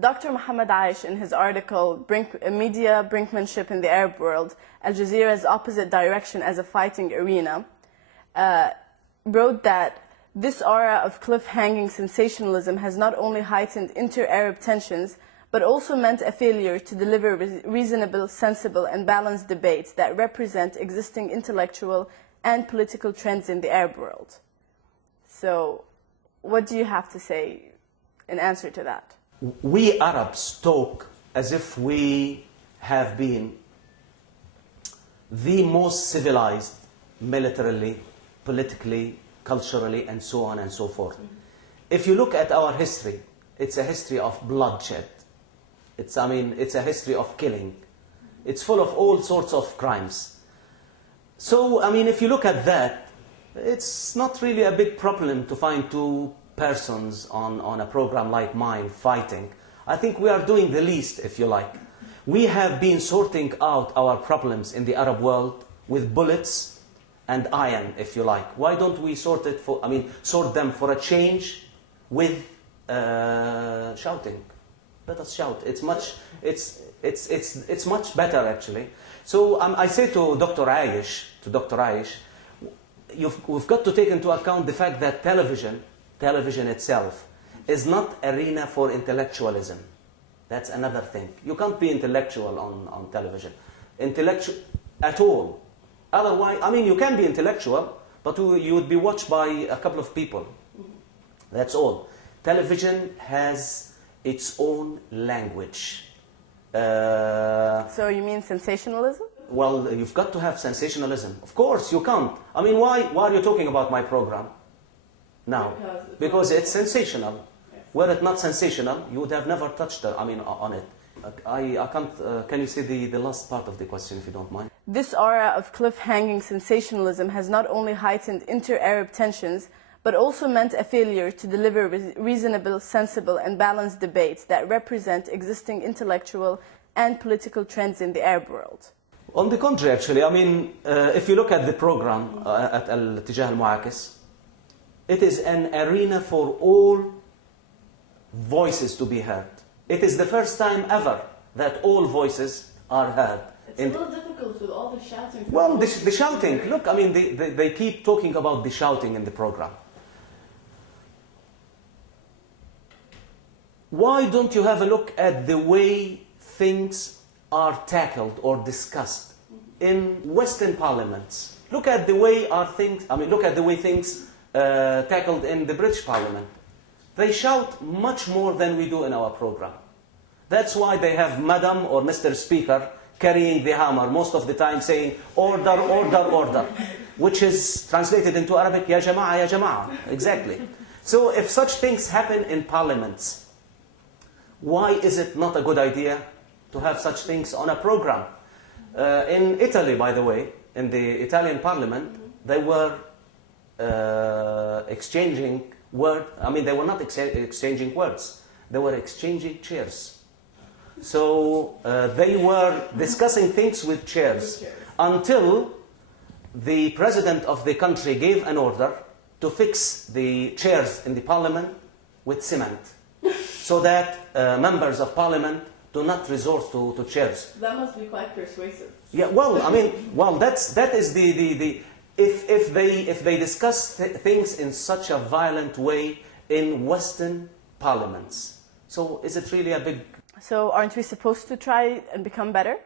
Dr. Muhammed Aysih, in his article, Media Brinkmanship in the Arab World, Al Jazeera's opposite direction as a fighting arena, wrote that this aura of cliff-hanging sensationalism has not only heightened inter-Arab tensions, but also meant a failure to deliver reasonable, sensible, and balanced debates that represent existing intellectual and political trends in the Arab world. So, what do you have to say in answer to that? We Arabs talk as if we have been the most civilized militarily, politically, culturally, and so on and so forth. If you look at our history, it's a history of bloodshed. It's a history of killing. It's full of all sorts of crimes. So, if you look at that, it's not really a big problem to find two persons on a program like mine fighting. I think we are doing the least, if you like. We have been sorting out our problems in the Arab world with bullets and iron, if you like. Why don't we sort them for a change with shouting? Let us shout. It's much better, actually. So I say to Dr. Aysish, we've got to take into account the fact that television itself is not arena for intellectualism. That's another thing. You can't be intellectual on television. Intellectual at all. Otherwise, you can be intellectual, but you would be watched by a couple of people. That's all. Television has its own language. So you mean sensationalism? Well, you've got to have sensationalism. Of course, you can't. Why are you talking about my program now? Because it's sensational. Yes. Were it not sensational, you would have never touched on it. I can't. Can you say the last part of the question, if you don't mind? This aura of cliff-hanging sensationalism has not only heightened inter-Arab tensions, but also meant a failure to deliver reasonable, sensible, and balanced debates that represent existing intellectual and political trends in the Arab world. On the contrary, actually, if you look at the program at Al-Tijah Al-Mu'akis, it is an arena for all voices to be heard. It is the first time ever that all voices are heard. It's a little difficult with all the shouting. Well, the shouting, look, they keep talking about the shouting in the program. Why don't you have a look at the way things are tackled or discussed in Western parliaments? Look at the way things tackled in the British Parliament. They shout much more than we do in our program. That's why they have Madam or Mr. Speaker carrying the hammer most of the time, saying order, order, order, which is translated into Arabic, ya jama'a, ya jama'a. Exactly. So if such things happen in parliaments, why is it not a good idea to have such things on a program? In Italy, by the way, in the Italian parliament, they were exchanging words. They were not exchanging words. They were exchanging chairs. So they were discussing things with chairs until the president of the country gave an order to fix the chairs in the parliament with cement, so that members of parliament do not resort to chairs. That must be quite persuasive. Yeah, that is if they discuss things in such a violent way in Western parliaments. So is it really a big... So aren't we supposed to try and become better?